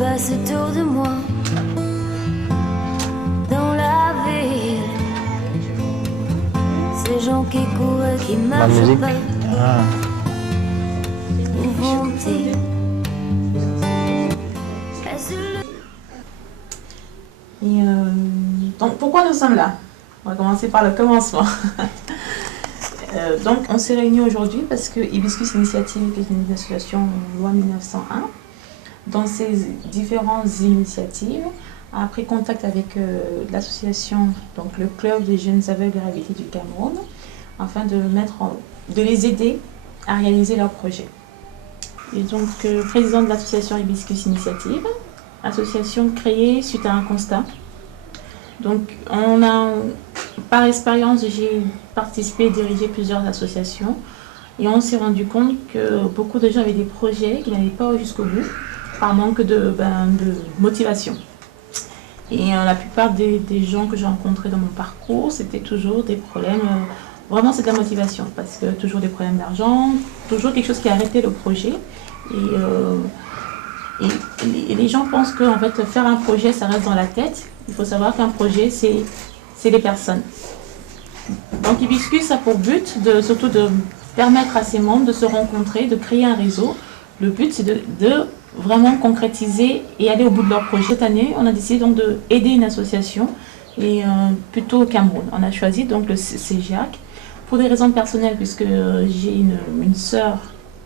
passe autour de moi. Dans la ville, ces gens qui courent et qui marchent pas. Où vont-ils? Et donc, pourquoi nous sommes là? On va commencer par le commencement. Donc, on s'est réunis aujourd'hui parce que Hibiscus Initiative, qui est une association loi 1901, dans ses différentes initiatives, a pris contact avec l'association, donc le club des jeunes aveugles et réhabilités du Cameroun, afin de les aider à réaliser leurs projets. Et donc, président de l'association Hibiscus Initiative, association créée suite à un constat. Donc, par expérience, j'ai participé et dirigé plusieurs associations et on s'est rendu compte que beaucoup de gens avaient des projets qui n'allaient pas jusqu'au bout par manque de motivation. Et la plupart des gens que j'ai rencontrés dans mon parcours, c'était toujours des problèmes, vraiment c'est de la motivation, parce que toujours des problèmes d'argent, toujours quelque chose qui a arrêté le projet. Et les gens pensent que en fait, faire un projet, ça reste dans la tête. Il faut savoir qu'un projet, c'est les personnes. Donc Hibiscus a pour but surtout de permettre à ses membres de se rencontrer, de créer un réseau. Le but, c'est de vraiment concrétiser et aller au bout de leur projet. Cette année, on a décidé donc d'aider une association, et plutôt au Cameroun. On a choisi donc le CEJAC pour des raisons personnelles, puisque j'ai une sœur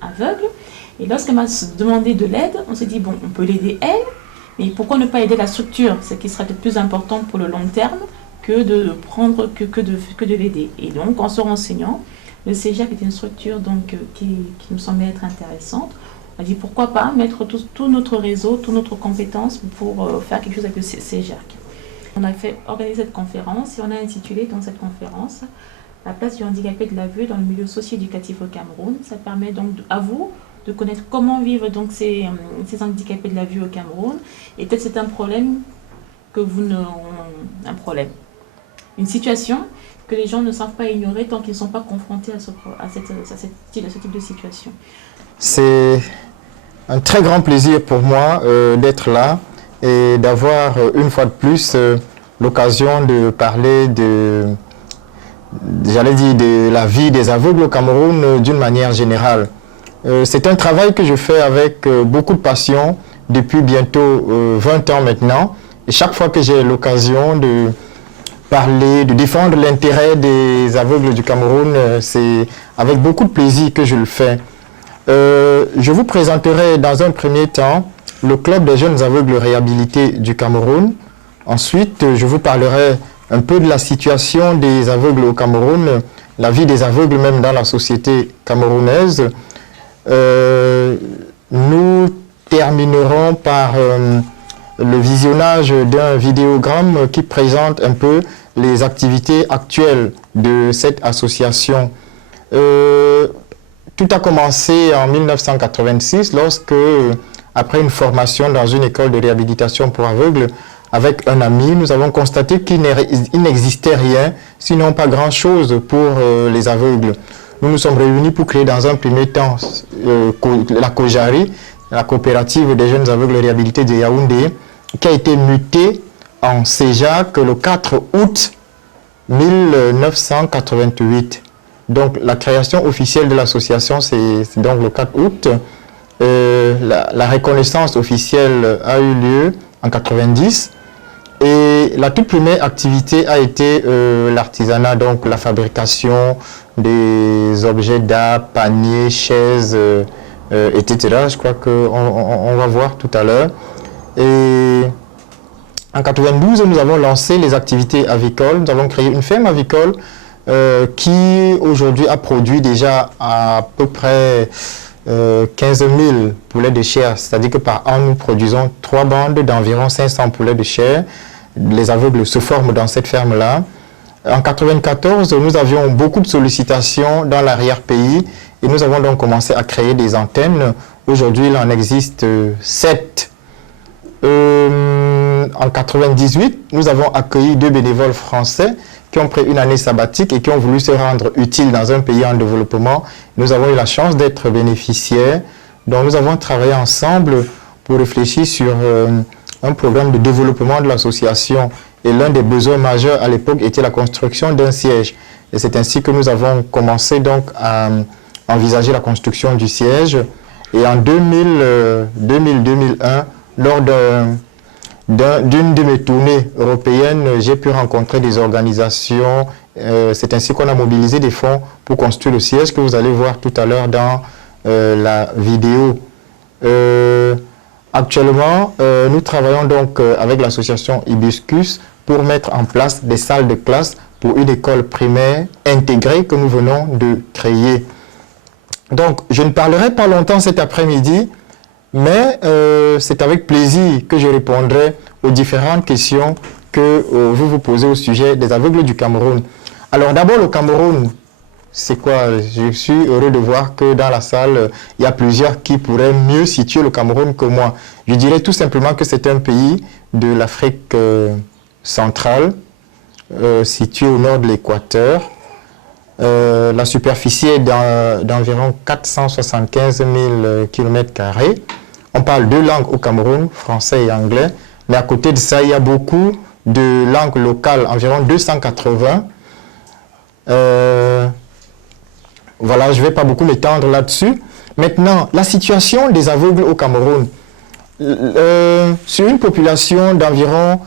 aveugle. Et lorsqu'elle m'a demandé de l'aide, on s'est dit, bon, on peut l'aider elle, mais pourquoi ne pas aider la structure? Ce qui sera peut-être plus important pour le long terme que de l'aider. Et donc, en se renseignant, le CEJAC est une structure donc, qui nous semblait être intéressante. On a dit, pourquoi pas mettre tout notre réseau, toute notre compétence pour faire quelque chose avec le CEJAC. On a organisé cette conférence et on a intitulé dans cette conférence « La place du handicapé de la vue dans le milieu socio-éducatif au Cameroun ». Ça permet donc à vous de connaître comment vivent donc ces handicapés de la vue au Cameroun. Et peut-être c'est un problème une situation que les gens ne savent pas ignorer tant qu'ils ne sont pas confrontés à ce type de situation. C'est un très grand plaisir pour moi d'être là et d'avoir une fois de plus l'occasion de parler de la vie des aveugles au Cameroun d'une manière générale. C'est un travail que je fais avec beaucoup de passion depuis bientôt 20 ans maintenant. Et chaque fois que j'ai l'occasion de parler, de défendre l'intérêt des aveugles du Cameroun, c'est avec beaucoup de plaisir que je le fais. Je vous présenterai dans un premier temps le Club des jeunes aveugles réhabilités du Cameroun. Ensuite, je vous parlerai un peu de la situation des aveugles au Cameroun, la vie des aveugles même dans la société camerounaise. Nous terminerons par le visionnage d'un vidéogramme qui présente un peu les activités actuelles de cette association. Tout a commencé en 1986 lorsque, après une formation dans une école de réhabilitation pour aveugles, avec un ami, nous avons constaté qu'il n'existait rien, sinon pas grand-chose pour les aveugles. Nous nous sommes réunis pour créer dans un premier temps la COJARI, la coopérative des jeunes aveugles réhabilités de Yaoundé, qui a été mutée en CEJAC le 4 août 1988. Donc la création officielle de l'association, c'est donc le 4 août. La reconnaissance officielle a eu lieu en 90. Et la toute première activité a été l'artisanat, donc la fabrication des objets d'art, paniers, chaises, etc. Je crois qu'on va voir tout à l'heure. Et en 92, nous avons lancé les activités avicoles. Nous avons créé une ferme avicole qui aujourd'hui a produit déjà à peu près 15 000 poulets de chair. C'est-à-dire que par an, nous produisons 3 bandes d'environ 500 poulets de chair. Les aveugles se forment dans cette ferme-là. En 1994, nous avions beaucoup de sollicitations dans l'arrière-pays et nous avons donc commencé à créer des antennes. Aujourd'hui, il en existe 7. En 1998, nous avons accueilli 2 bénévoles français qui ont pris une année sabbatique et qui ont voulu se rendre utiles dans un pays en développement. Nous avons eu la chance d'être bénéficiaires. Donc nous avons travaillé ensemble pour réfléchir sur un programme de développement de l'association. Et l'un des besoins majeurs à l'époque était la construction d'un siège. Et c'est ainsi que nous avons commencé donc à envisager la construction du siège. Et en 2000-2001, lors d'une de mes tournées européennes, j'ai pu rencontrer des organisations. C'est ainsi qu'on a mobilisé des fonds pour construire le siège que vous allez voir tout à l'heure dans la vidéo. Actuellement, nous travaillons donc avec l'association Hibiscus pour mettre en place des salles de classe pour une école primaire intégrée que nous venons de créer. Donc, je ne parlerai pas longtemps cet après-midi, mais c'est avec plaisir que je répondrai aux différentes questions que vous vous posez au sujet des aveugles du Cameroun. Alors, d'abord, le Cameroun, c'est quoi? Je suis heureux de voir que dans la salle, il y a plusieurs qui pourraient mieux situer le Cameroun que moi. Je dirais tout simplement que c'est un pays de l'Afrique centrale, situé au nord de l'équateur. La superficie est d'environ 475 000 km². On parle deux langues au Cameroun, français et anglais. Mais à côté de ça, il y a beaucoup de langues locales, environ 280. Voilà, je ne vais pas beaucoup m'étendre là-dessus. Maintenant, la situation des aveugles au Cameroun. Sur une population d'environ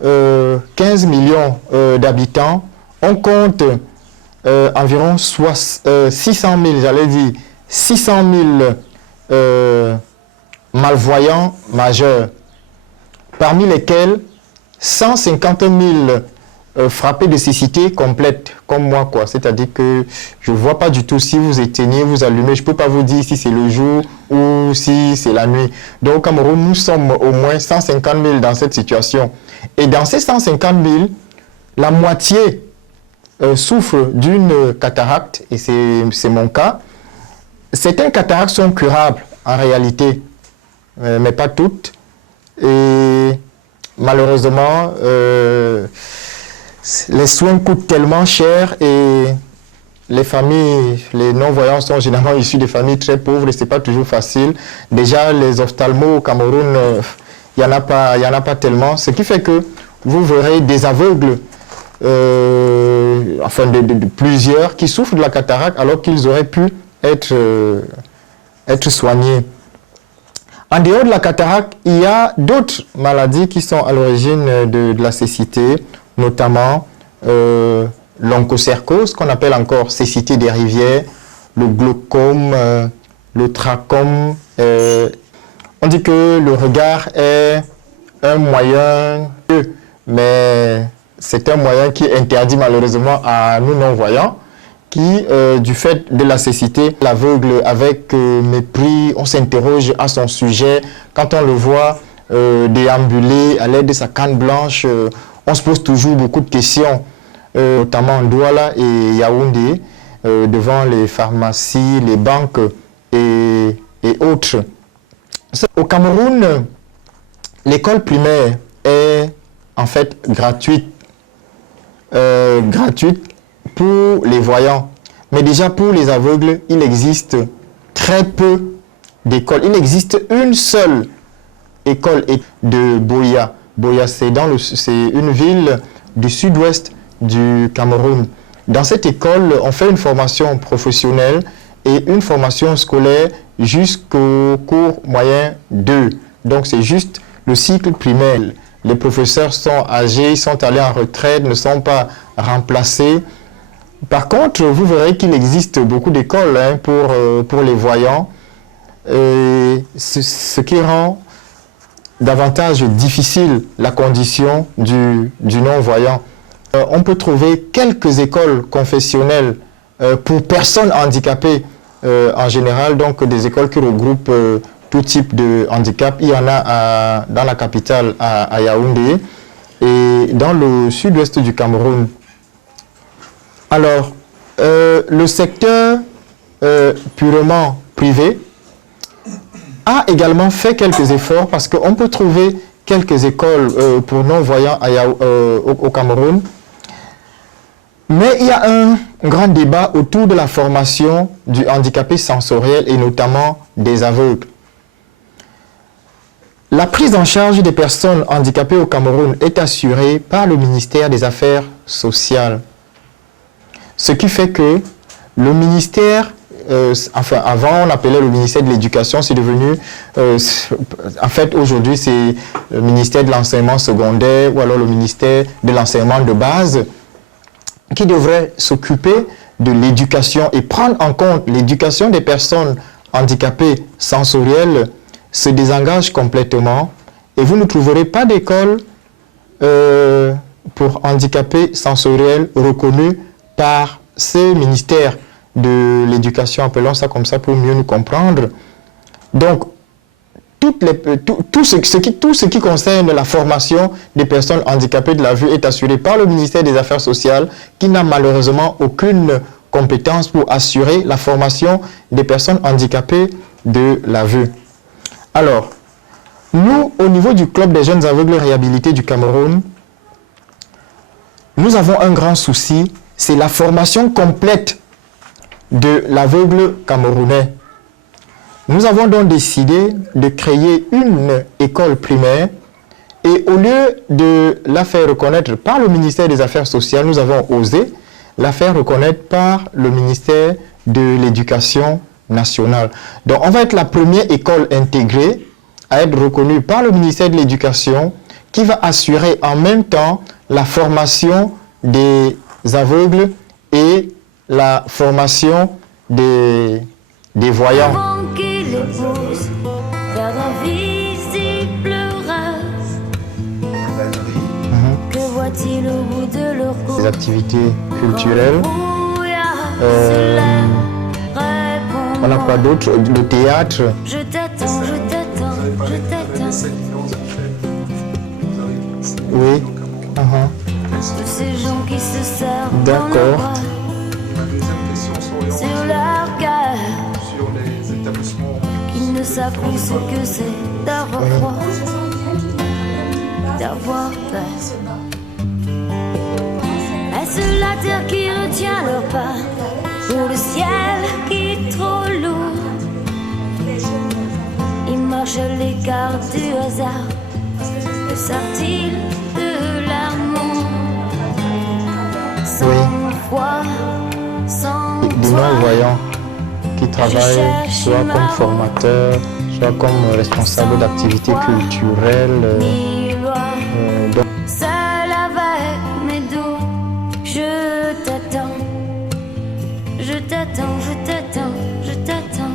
15 millions d'habitants, on compte environ 600 000, j'allais dire 600 000 malvoyants majeurs, parmi lesquels 150 000 frappés de cécité complète, comme moi, quoi. C'est-à-dire que je ne vois pas du tout si vous éteignez, vous allumez. Je ne peux pas vous dire si c'est le jour ou si c'est la nuit. Donc au Cameroun, nous sommes au moins 150 000 dans cette situation. Et dans ces 150 000, la moitié souffre d'une cataracte, et c'est mon cas. Certaines cataractes sont curables en réalité, mais pas toutes. Et malheureusement, les soins coûtent tellement cher et les familles, les non-voyants sont généralement issus de familles très pauvres et ce n'est pas toujours facile. Déjà, les ophtalmos au Cameroun, il n'y en a pas tellement. Ce qui fait que vous verrez des aveugles, enfin de plusieurs, qui souffrent de la cataracte alors qu'ils auraient pu être soignés. En dehors de la cataracte, il y a d'autres maladies qui sont à l'origine de la cécité, notamment l'onchocercose, qu'on appelle encore cécité des rivières, le glaucome, le trachome. On dit que le regard est un moyen, mais c'est un moyen qui est interdit malheureusement à nous non-voyants, qui, du fait de la cécité, l'aveugle avec mépris, on s'interroge à son sujet. Quand on le voit déambuler à l'aide de sa canne blanche, on se pose toujours beaucoup de questions, notamment Douala et Yaoundé, devant les pharmacies, les banques et autres. Au Cameroun, l'école primaire est en fait gratuite pour les voyants. Mais déjà pour les aveugles, il existe très peu d'écoles. Il existe une seule école de Boya. Boya, c'est une ville du sud-ouest du Cameroun. Dans cette école, on fait une formation professionnelle et une formation scolaire jusqu'au cours moyen 2. Donc c'est juste le cycle primaire. Les professeurs sont âgés, sont allés en retraite, ne sont pas remplacés. Par contre, vous verrez qu'il existe beaucoup d'écoles pour les voyants, ce qui rend davantage difficile la condition du non-voyant. On peut trouver quelques écoles confessionnelles pour personnes handicapées en général, donc des écoles qui regroupent tout type de handicap. Il y en a dans la capitale, à Yaoundé, et dans le sud-ouest du Cameroun. Alors, le secteur purement privé a également fait quelques efforts parce qu'on peut trouver quelques écoles pour non-voyants au Cameroun. Mais il y a un grand débat autour de la formation du handicapé sensoriel et notamment des aveugles. La prise en charge des personnes handicapées au Cameroun est assurée par le ministère des Affaires sociales. Ce qui fait que le ministère, avant on appelait le ministère de l'Éducation, c'est devenu, en fait aujourd'hui c'est le ministère de l'enseignement secondaire ou alors le ministère de l'enseignement de base qui devrait s'occuper de l'éducation et prendre en compte l'éducation des personnes handicapées sensorielles se désengage complètement et vous ne trouverez pas d'école pour handicapés sensoriels reconnue par ce ministère de l'éducation, appelons ça comme ça pour mieux nous comprendre. Donc, tout ce qui concerne la formation des personnes handicapées de la vue est assuré par le ministère des Affaires sociales qui n'a malheureusement aucune compétence pour assurer la formation des personnes handicapées de la vue. Alors, nous, au niveau du Club des jeunes aveugles réhabilités du Cameroun, nous avons un grand souci, c'est la formation complète de l'aveugle camerounais. Nous avons donc décidé de créer une école primaire et au lieu de la faire reconnaître par le ministère des Affaires sociales, nous avons osé la faire reconnaître par le ministère de l'Éducation nationale. Donc on va être la première école intégrée à être reconnue par le ministère de l'Éducation qui va assurer en même temps la formation des aveugles et la formation des voyants. Avant qu'il épouse, faire d'invisibles races. Que voit-il au bout de leur cours? Les activités culturelles. On a quoi d'autre? Le théâtre. Je t'attends, je t'attends, je t'attends. Oui. Tous ces gens qui se servent dans le D'accord. bras, sur leur cœur, qui ne savent plus ce que c'est d'avoir froid, d'avoir peur. Est-ce la terre qui retient leur pas, ou le ciel qui est trop lourd? Ils marchent à l'écart du hasard, que savent-ils de l'amour? Sans foi, sans Des toi, non-voyants qui travaillent soit comme formateurs, soit comme responsables d'activités culturelles. ni loi. Donc, Seul avec mes doutes, je t'attends, je t'attends, je t'attends, je t'attends.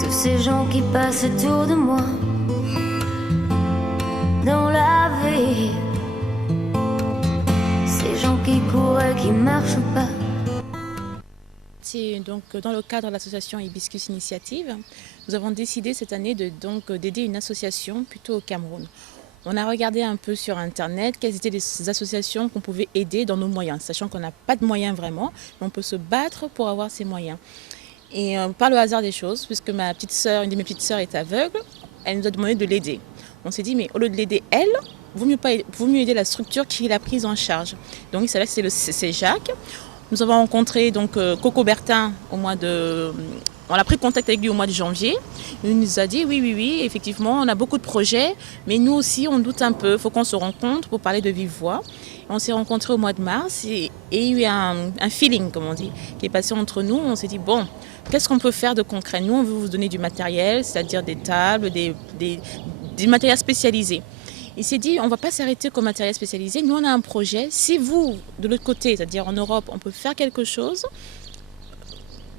Tous ces gens qui passent autour de moi dans la vie, ces gens qui courent et qui marchent pas. C'est donc dans le cadre de l'association Hibiscus Initiative, nous avons décidé cette année d'aider une association plutôt au Cameroun. On a regardé un peu sur Internet quelles étaient les associations qu'on pouvait aider dans nos moyens, sachant qu'on n'a pas de moyens vraiment, mais on peut se battre pour avoir ces moyens. Et par le hasard des choses, puisque ma petite sœur, une de mes petites sœurs est aveugle, elle nous a demandé de l'aider. On s'est dit, mais au lieu de l'aider elle, vaut mieux aider la structure qui l'a prise en charge. Donc il s'avère que c'est le CEJAC. Nous avons rencontré donc Coco Bertin au mois de... On a pris contact avec lui au mois de janvier. Il nous a dit oui, effectivement, on a beaucoup de projets, mais nous aussi, on doute un peu. Il faut qu'on se rencontre pour parler de vive voix. On s'est rencontrés au mois de mars et il y a eu un feeling, comme on dit, qui est passé entre nous. On s'est dit, bon, qu'est-ce qu'on peut faire de concret? Nous, on veut vous donner du matériel, c'est-à-dire des tables, des matériels spécialisés. Il s'est dit, on ne va pas s'arrêter qu'au matériel spécialisé. Nous, on a un projet. Si vous, de l'autre côté, c'est-à-dire en Europe, on peut faire quelque chose,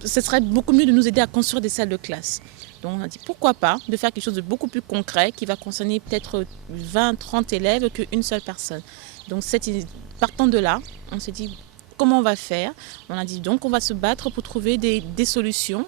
ce serait beaucoup mieux de nous aider à construire des salles de classe. Donc on a dit pourquoi pas de faire quelque chose de beaucoup plus concret qui va concerner peut-être 20-30 élèves qu'une seule personne. Donc partant de là, on s'est dit comment on va faire. On a dit donc on va se battre pour trouver des solutions